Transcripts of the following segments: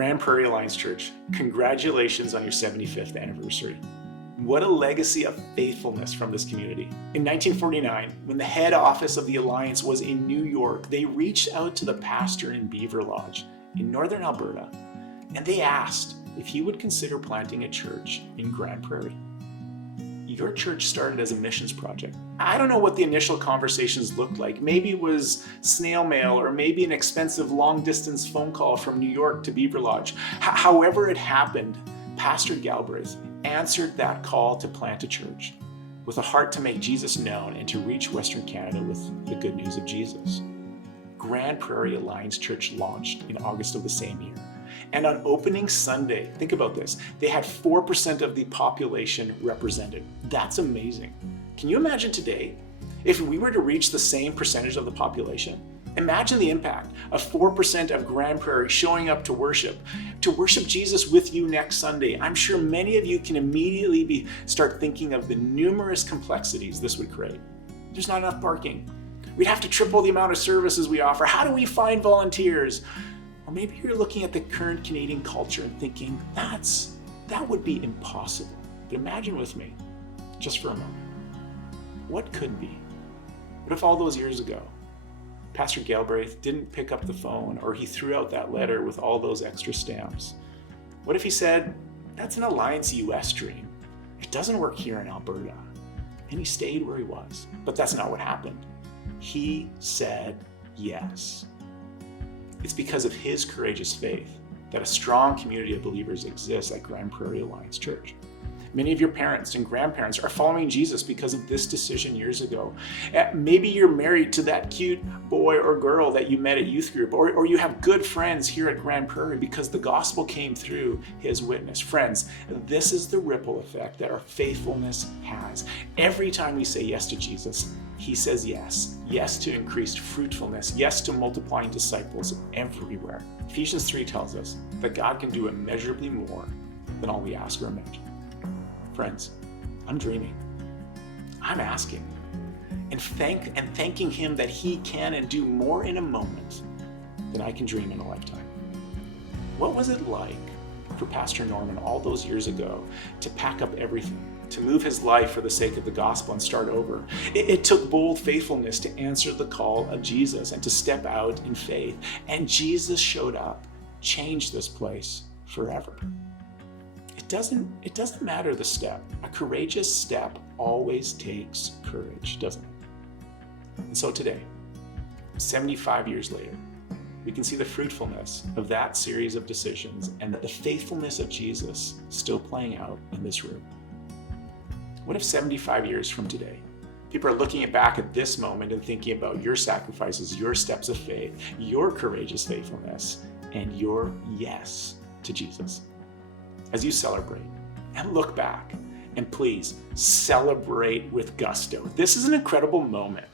Grande Prairie Alliance Church, congratulations on your 75th anniversary. What a legacy of faithfulness from this community. In 1949, when the head office of the Alliance was in New York, they reached out to the pastor in Beaver Lodge in northern Alberta, and they asked if he would consider planting a church in Grande Prairie. Your church started as a missions project. I don't know what the initial conversations looked like. Maybe it was snail mail, or maybe an expensive long-distance phone call from New York to Beaver Lodge. However it happened, Pastor Galbraith answered that call to plant a church with a heart to make Jesus known and to reach Western Canada with the good news of Jesus. Grande Prairie Alliance Church launched in August of the same year. And on opening Sunday, think about this, they had 4% of the population represented. That's amazing. Can you imagine today, if we were to reach the same percentage of the population? Imagine the impact of 4% of Grande Prairie showing up to worship Jesus with you next Sunday. I'm sure many of you can immediately start thinking of the numerous complexities this would create. There's not enough parking. We'd have to triple the amount of services we offer. How do we find volunteers? Or maybe you're looking at the current Canadian culture and thinking, that would be impossible. But imagine with me, just for a moment, what could be? What if all those years ago, Pastor Galbraith didn't pick up the phone, or he threw out that letter with all those extra stamps? What if he said, that's an Alliance US dream. It doesn't work here in Alberta. And he stayed where he was. But that's not what happened. He said yes. It's because of his courageous faith that a strong community of believers exists at Grande Prairie Alliance Church. Many of your parents and grandparents are following Jesus because of this decision years ago. Maybe you're married to that cute boy or girl that you met at youth group, or you have good friends here at Grande Prairie because the gospel came through his witness. Friends, this is the ripple effect that our faithfulness has. Every time we say yes to Jesus, he says yes. Yes to increased fruitfulness. Yes to multiplying disciples everywhere. Ephesians 3 tells us that God can do immeasurably more than all we ask or imagine. Friends, I'm dreaming. I'm asking and thanking him that he can and do more in a moment than I can dream in a lifetime. What was it like for Pastor Norman all those years ago to pack up everything, to move his life for the sake of the gospel and start over? It took bold faithfulness to answer the call of Jesus and to step out in faith. And Jesus showed up, changed this place forever. It doesn't matter the step. A courageous step always takes courage, doesn't it? And so today, 75 years later, we can see the fruitfulness of that series of decisions and the faithfulness of Jesus still playing out in this room. What if 75 years from today, people are looking back at this moment and thinking about your sacrifices, your steps of faith, your courageous faithfulness, and your yes to Jesus? As you celebrate and look back, and please celebrate with gusto. This is an incredible moment,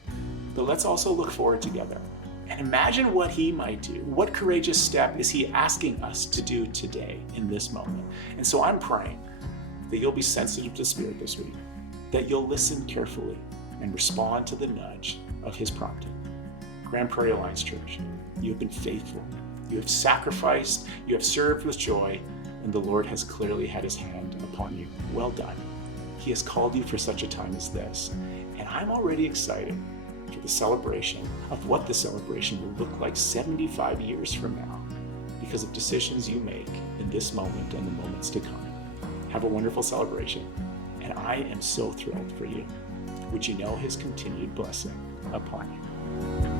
but let's also look forward together and imagine what he might do. What courageous step is he asking us to do today in this moment? And so I'm praying that you'll be sensitive to Spirit this week, that you'll listen carefully and respond to the nudge of his prompting. Grande Prairie Alliance Church, you have been faithful. You have sacrificed, you have served with joy, and the Lord has clearly had his hand upon you. Well done. He has called you for such a time as this. And I'm already excited for the celebration of what the celebration will look like 75 years from now because of decisions you make in this moment and the moments to come. Have a wonderful celebration. And I am so thrilled for you. Would you know his continued blessing upon you?